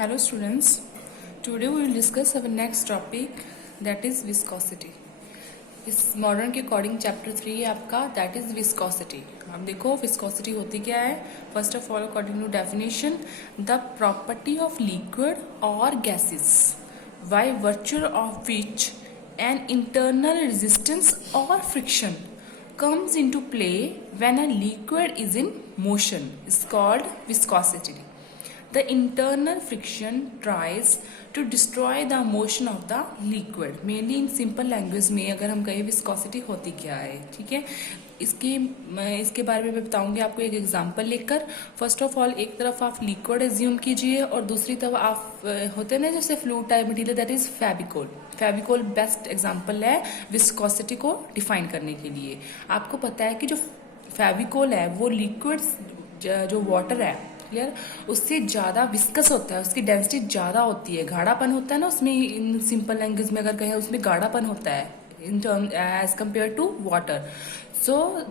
Hello students, today we will discuss our next topic that is viscosity. इस modern के according chapter 3 है आपका that is viscosity. अब देखो विस्कोसिटी होती क्या है. First of all according to definition the property of liquid और gases by virtue of which an internal resistance और friction comes into play when a liquid is in motion is called viscosity. The internal friction tries to destroy the motion of the liquid. Mainly in simple language में अगर हम कहें viscosity होती क्या है, ठीक है. इसके बारे में मैं बताऊंगी आपको एक एग्जांपल लेकर. फर्स्ट ऑफ ऑल एक तरफ आप लिक्विड एज्यूम कीजिए और दूसरी तरफ आप होते हैं ना जैसे fluid type material that is Fevicol. Fevicol best example है विस्कोसिटी को डिफाइन करने के लिए. आपको पता है कि जो फेविकोल है वो लिक्विड जो वाटर है क्लियर उससे ज्यादा विस्कस होता है, उसकी डेंसिटी ज्यादा होती है, गाढ़ापन होता है ना उसमें. इन सिंपल लैंग्वेज में अगर कहें उसमें गाढ़ापन होता है in term as compare to water.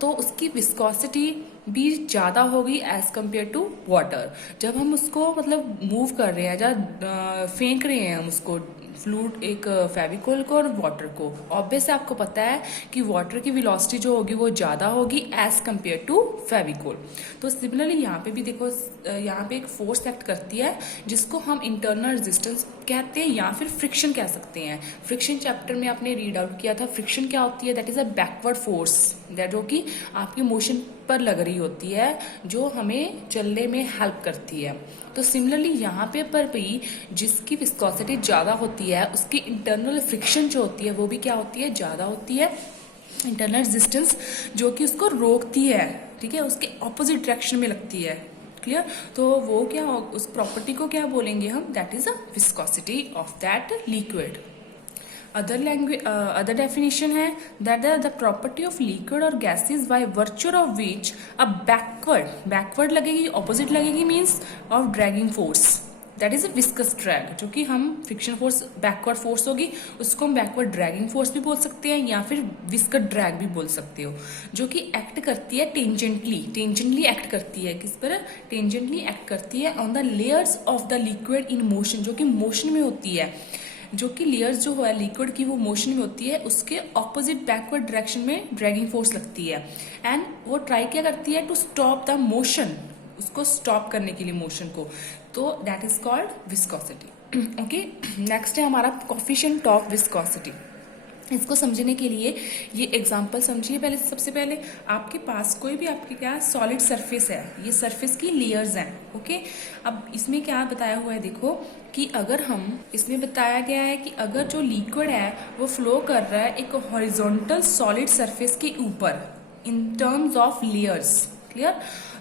तो उसकी विस्कोसिटी भी ज्यादा होगी एज कम्पेयर टू वाटर. जब हम उसको मतलब मूव कर रहे हैं या फेंक रहे हैं हम उसको फ्लूइड एक फेविकोल को और वाटर को, ऑब्वियस आपको पता है कि वाटर की वेलोसिटी जो होगी वो ज्यादा होगी एज कम्पेयर टू फेविकोल. तो सिमिलरली यहाँ पे भी देखो यहाँ पे एक फोर्स एक्ट करती है जिसको हम इंटरनल रेजिस्टेंस कहते हैं या फिर फ्रिक्शन कह सकते हैं. फ्रिक्शन चैप्टर में आपने रीड आउट किया था. फ्रिक्शन क्या होती है? That is a backward force that जो कि आपके मोशन पर लग रही होती है जो हमें चलने में हेल्प करती है. तो सिमिलरली यहाँ पे पर भी जिसकी विस्कोसिटी ज्यादा होती है उसकी इंटरनल फ्रिक्शन जो होती है वो भी क्या होती है? ज्यादा होती है. इंटरनल रेजिस्टेंस जो कि उसको रोकती है, ठीक है, उसके ऑपोजिट डायरेक्शन में लगती है. क्लियर? तो वो क्या उस प्रॉपर्टी को क्या बोलेंगे हम? That is a viscosity of that liquid. Other definition है that the property of liquid और gases by virtue of which a backward लगेगी, ऑपोजिट लगेगी means of dragging force that is a viscous drag. जो कि हम friction force backward force होगी उसको हम बैकवर्ड ड्रैगिंग फोर्स भी बोल सकते हैं या फिर विस्कस ड्रैग भी बोल सकते हो. जो कि एक्ट करती है टेंजेंटली एक्ट करती है. किस पर? टेंजेंटली एक्ट करती है on the layers of the liquid in motion. जो कि मोशन में होती है, जो कि लेयर्स जो है लिक्विड की वो मोशन में होती है, उसके ऑपोजिट बैकवर्ड डायरेक्शन में ड्रैगिंग फोर्स लगती है. एंड वो ट्राई क्या करती है? टू स्टॉप द मोशन, उसको स्टॉप करने के लिए मोशन को. तो that is called viscosity. Okay, next है हमारा कोफिशिएंट ऑफ विस्कोसिटी. इसको समझने के लिए ये एग्जांपल समझिए. पहले सबसे पहले आपके पास कोई भी आपके क्या सॉलिड सरफेस है, ये सरफेस की लेयर्स हैं. ओके, अब इसमें क्या बताया हुआ है देखो कि अगर हम इसमें बताया गया है कि अगर जो लिक्विड है वो फ्लो कर रहा है एक हॉरिजॉन्टल सॉलिड सरफेस के ऊपर in terms of layers. Clear?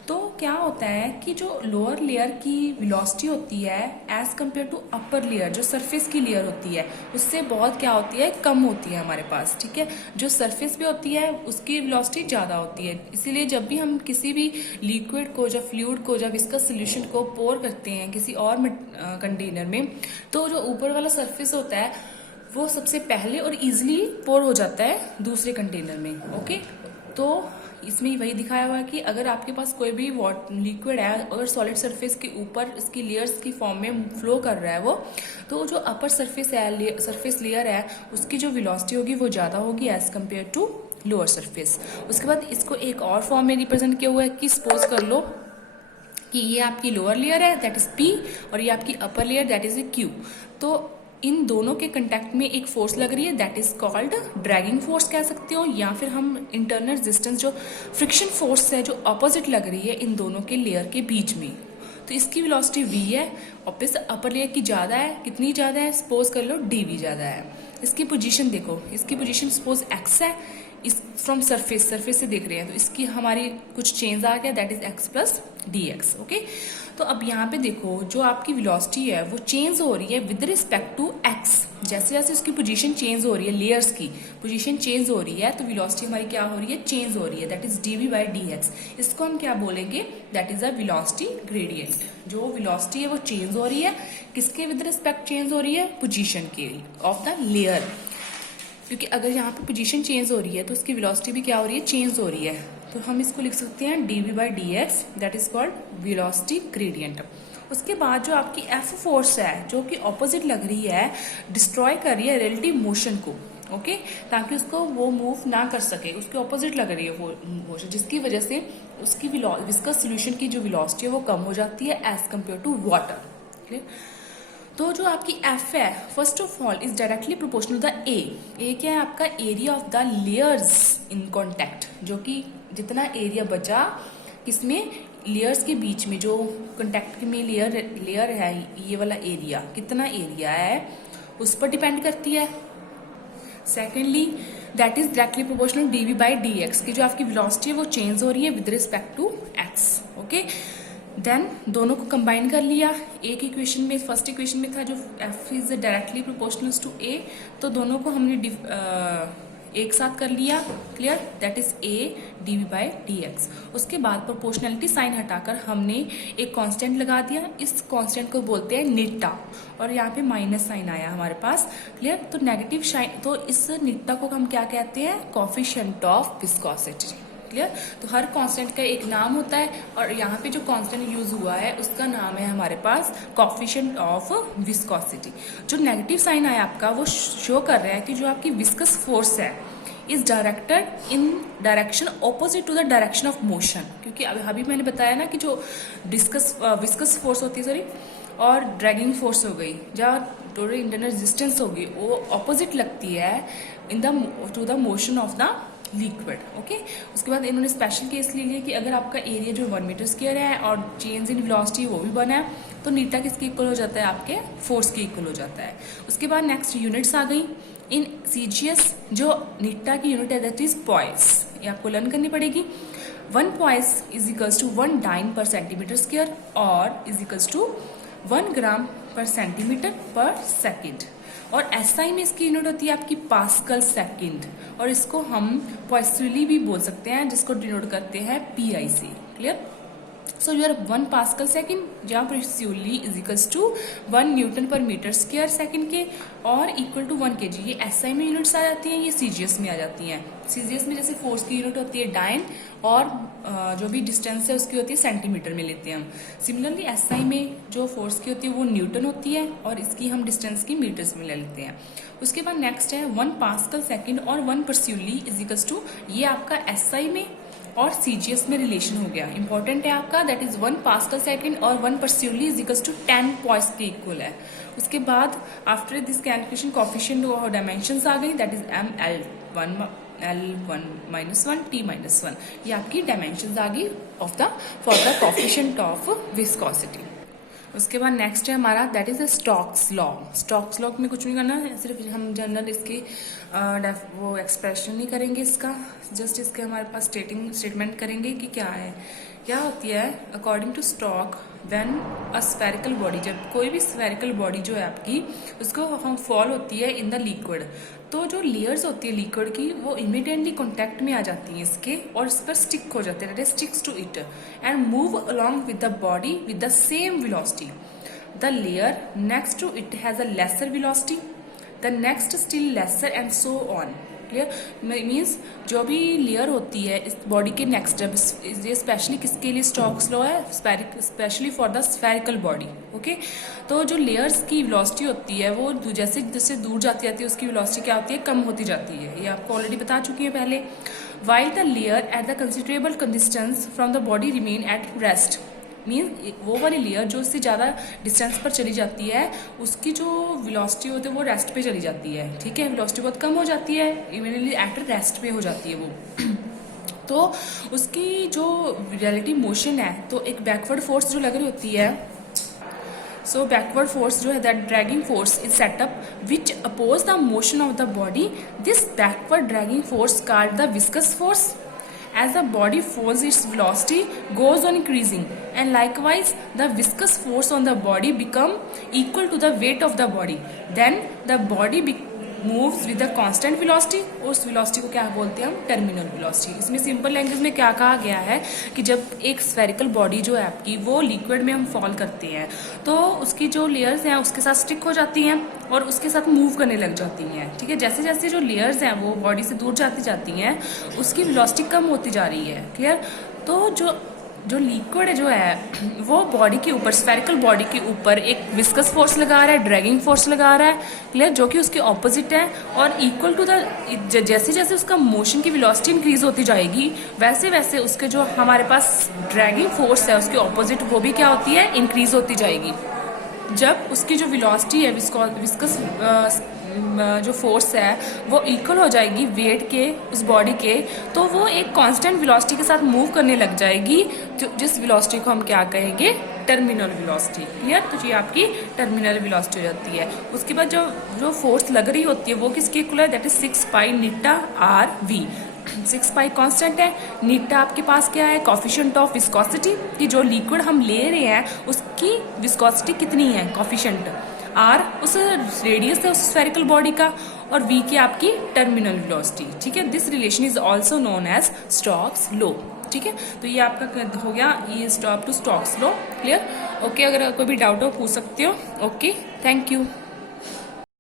तो क्या होता है कि जो लोअर लेयर की वेलोसिटी होती है as compare to upper layer, जो सरफेस की लेयर होती है उससे बहुत क्या होती है? कम होती है हमारे पास. ठीक है, जो सरफेस पे होती है उसकी वेलोसिटी ज्यादा होती है. इसीलिए जब भी हम किसी भी लिक्विड को या फ्लूइड को जब इसका सोल्यूशन को पोर करते हैं किसी और कंटेनर में, तो जो ऊपर वाला सरफेस होता है वो सबसे पहले और इजिली पोर हो जाता है दूसरे कंटेनर में. ओके, तो इसमें वही दिखाया हुआ है कि अगर आपके पास कोई भी लिक्विड है अगर सॉलिड सरफेस के ऊपर इसकी लेयर्स की फॉर्म में फ्लो कर रहा है वो, तो जो अपर सरफेस है सरफेस लेयर है उसकी जो वेलोसिटी होगी वो ज्यादा होगी as compare to lower surface. उसके बाद इसको एक और फॉर्म में रिप्रेजेंट किया हुआ है कि सपोज कर लो कि ये आपकी लोअर लेयर है दैट इज पी और ये आपकी upper layer that is A Q. तो इन दोनों के कंटेक्ट में एक फोर्स लग रही है that is called dragging force कह सकते हो, या फिर हम इंटरनल रेजिस्टेंस जो फ्रिक्शन फोर्स है जो ऑपोजिट लग रही है इन दोनों के लेयर के बीच में. तो इसकी वेलोसिटी v है, ऑब्वियस अपर लेयर की ज्यादा है. कितनी ज्यादा है? सपोज कर लो dv ज्यादा है. इसकी पोजीशन देखो, इसकी पोजीशन सपोज x है, इस फ्रॉम सरफेस से देख रहे हैं तो इसकी हमारी कुछ चेंज आ गया that is x plus dx. Okay, तो अब यहाँ पे देखो जो आपकी वेलोसिटी है वो चेंज हो रही है विद रिस्पेक्ट टू x. जैसे जैसे उसकी पोजीशन चेंज हो रही है, लेयर्स की पोजीशन चेंज हो रही है, तो वेलोसिटी हमारी क्या हो रही है? चेंज हो रही है. That is dv by dx. इसको हम क्या बोलेंगे? That is a velocity gradient. जो वेलोसिटी है वो चेंज हो रही है, किसके विद रिस्पेक्ट चेंज हो रही है? पोजीशन के ऑफ द लेयर. क्योंकि अगर यहाँ पे पोजीशन चेंज हो रही है तो उसकी वेलोसिटी भी क्या हो रही है? चेंज हो रही है. तो हम इसको लिख सकते हैं dv by dx that is called velocity gradient. उसके बाद जो आपकी एफ फोर्स है जो कि ऑपोजिट लग रही है, डिस्ट्रॉय कर रही है रिलेटिव मोशन को, ओके, ताकि उसको वो मूव ना कर सके, उसके ऑपोजिट लग रही है वो मोशन, जिसकी वजह से उसकी विस्कस सॉल्यूशन की जो वेलोसिटी है वो कम हो जाती है as compare to water. Clear? तो जो आपकी एफ है first of all is directly proportional the A क्या है आपका area of the layers in contact, जो कि जितना एरिया बचा किसमें लेयर्स के बीच में, जो कॉन्टैक्ट में लेयर है ये वाला एरिया, कितना एरिया है उस पर डिपेंड करती है। Secondly that is directly proportional D V by D X की जो आपकी वेलोसिटी है वो चेंज हो रही है with respect to X, okay. Then दोनों को कंबाइन कर लिया, एक इक्वेशन में, फर्स्ट इक्वेशन में था जो F is directly proportional to A, तो दोनों को हमने एक साथ कर लिया। Clear? That is A D V by D X. उसके बाद प्रोपोर्शनलिटी साइन हटाकर हमने एक कांस्टेंट लगा दिया, इस कांस्टेंट को बोलते हैं नीटा, और यहाँ पे माइनस साइन आया हमारे पास। क्लियर? तो नेगेटिव साइन, तो इस नीटा को हम क्या कहते हैं? Coefficient of viscosity. क्लियर? तो हर कांस्टेंट का एक नाम होता है, और यहाँ पे जो कांस्टेंट यूज हुआ है उसका नाम है हमारे पास कोफिशिएंट ऑफ विस्कोसिटी। जो नेगेटिव साइन आया आपका वो शो कर रहा है कि जो आपकी विस्कस फोर्स है is directed in direction opposite to the direction of motion, क्योंकि अभी मैंने बताया ना कि जो विस्कस फोर्स होती है, सॉरी, और ड्रैगिंग फोर्स हो गई, जहाँ टोटल इंटरनल रेजिस्टेंस होगी वो ऑपोजिट लगती है in the two the motion of the liquid, okay. उसके बाद इन्होंने स्पेशल केस ले लिया कि अगर आपका एरिया जो 1 मीटर स्क्वायर है और चेंज इन वेलोसिटी वो भी बना है, तो नीटा किसके इक्वल हो जाता है? आपके फोर्स के इक्वल हो जाता है। उसके बाद नेक्स्ट यूनिट्स आ गई इन सीजीएस, जो नीटा की यूनिट है दैट इज पॉइस, ये आपको लर्न करनी पड़ेगी। 1 poise is equals to 1 dyne per centimetre square और is equals to 1 gram per centimetre पर सेकेंड, और एसआई में इसकी यूनिट होती है आपकी पास्कल सेकंड, और इसको हम पॉइसली भी बोल सकते हैं, जिसको डिनोट करते हैं पीआई से। Clear? So your 1 pascal second जहाँ पर poiseuille is equals to 1 newton per metre square second के, और इक्वल टू 1 kg। ये एसआई में यूनिट्स आ जाती हैं, ये सीजीएस में आ जाती हैं। सीजीएस में जैसे फोर्स की यूनिट होती है डाइन, और जो भी डिस्टेंस है उसकी होती है सेंटीमीटर में लेते हैं हम। सिमिलरली एसआई में जो फोर्स की होती है वो न्यूटन होती है, और इसकी हम डिस्टेंस की मीटर्स में ले लेते हैं। उसके बाद नेक्स्ट है 1 पास्कल सेकंड और 1 पॉइसली इज इक्वल्स टू, ये आपका एसआई में और सीजीएस में रिलेशन हो गया, इंपॉर्टेंट है आपका, दैट इज 1 पास्कल सेकंड और 1 poiseuille is equals to 10 poise के इक्वल है। उसके बाद आफ्टर दिस कैलकुलेशन कोफिशिएंट और डायमेंशंस आ गई, that is M L 1 minus 1 T minus 1, ये आपकी डायमेंशंस आ गई of the for the coefficient of viscosity. उसके बाद नेक्स्ट है हमारा that is Stokes law. Stokes law में कुछ नहीं करना है, सिर्फ हम जनरल इसकी वो एक्सप्रेशन नहीं करेंगे इसका, जस्ट इसके हमारे पास स्टेटमेंट करेंगे कि क्या है, क्या होती है। According to Stoke when a spherical body, जब कोई भी स्फेरिकल बॉडी जो है आपकी उसको हम फॉल होती है इन द लिक्विड, तो जो लेयर्स होती है लिक्विड की वो इमीडिएटली कॉन्टैक्ट में आ जाती हैं इसके, और इस पर स्टिक हो जाते हैं, sticks to it and move along with the body with the same velocity. The layer next to it has a lesser velocity, the next still lesser and so on. Clear? Means जो भी layer होती है इस body के next, ये specially किसके लिए Stokes law है? Specially for the spherical body, okay. तो जो लेयर्स की वेलोसिटी होती है वो जैसे जैसे दूर जाती जाती है उसकी वेलोसिटी क्या होती है? कम होती जाती है, ये आपको ऑलरेडी बता चुकी है पहले। While the layer at the considerable distance from the body remain at rest, mean वो वाली लेयर जो उससे ज़्यादा डिस्टेंस पर चली जाती है उसकी जो वेलोसिटी होती है वो रेस्ट पे चली जाती है, ठीक है। वेलोसिटी बहुत कम हो जाती है, इमीडिएटली एट रेस्ट पे हो जाती है वो तो उसकी जो रिलेटिव मोशन है, तो एक बैकवर्ड फोर्स जो लग रही होती है, सो बैकवर्ड फोर्स जो है that dragging force is set up which oppose the motion of the body. This backward dragging force called the viscous force. As the body falls, its velocity goes on increasing, and likewise the viscous force on the body become equal to the weight of the body. Then the body moves with the constant velocity, और उस velocity को क्या बोलते हैं हम? Terminal velocity। इसमें simple language में क्या कहा गया है कि जब एक स्फेरिकल बॉडी जो है आपकी वो लिक्विड में हम फॉल करते हैं तो उसकी जो लेयर्स हैं उसके साथ स्टिक हो जाती हैं और उसके साथ मूव करने लग जाती हैं, ठीक है। जैसे जैसे जो लेयर्स हैं वो बॉडी से दूर जाती जाती हैं उसकी वेलोसिटी कम होती जा रही है। क्लियर? तो जो जो लिक्विड जो है वो बॉडी के ऊपर, स्फेरिकल बॉडी के ऊपर एक विस्कस फोर्स लगा रहा है, ड्रैगिंग फोर्स लगा रहा है, क्लियर, जो कि उसके ऑपोजिट है। और इक्वल टू द, जैसे जैसे उसका मोशन की वेलोसिटी इंक्रीज होती जाएगी वैसे वैसे उसके जो हमारे पास ड्रैगिंग फोर्स है उसके ऑपोजिट वो भी क्या होती है, इंक्रीज होती जाएगी। जब उसकी जो वेलोसिटी है, विस्कस जो फोर्स है वो इक्वल हो जाएगी वेट के, उस बॉडी के, तो वो एक कांस्टेंट वेलोसिटी के साथ मूव करने लग जाएगी, जिस वेलोसिटी को हम क्या कहेंगे, टर्मिनल वेलोसिटी। क्लियर, तो ये आपकी टर्मिनल वेलोसिटी हो जाती है। उसके बाद जो फोर्स लग रही होती है वो किसके इक्वल है, that is 6 pi eta R V. 6 pi constant है, नीटा आपके पास क्या है, कोफिशिएंट ऑफ विस्कोसिटी, कि जो लिक्विड हम ले रहे हैं उसकी विस्कोसिटी कितनी है, कोफिशिएंट। आर उस रेडियस है उस स्फेरिकल बॉडी का, और वी की आपकी टर्मिनल वेलोसिटी। ठीक है, this relation is also known as Stokes law. ठीक है, तो ये आपका हो गया ये stop to Stokes law. Clear, okay, अगर कोई भी डाउट हो पूछ सकते हो। Okay, thank you.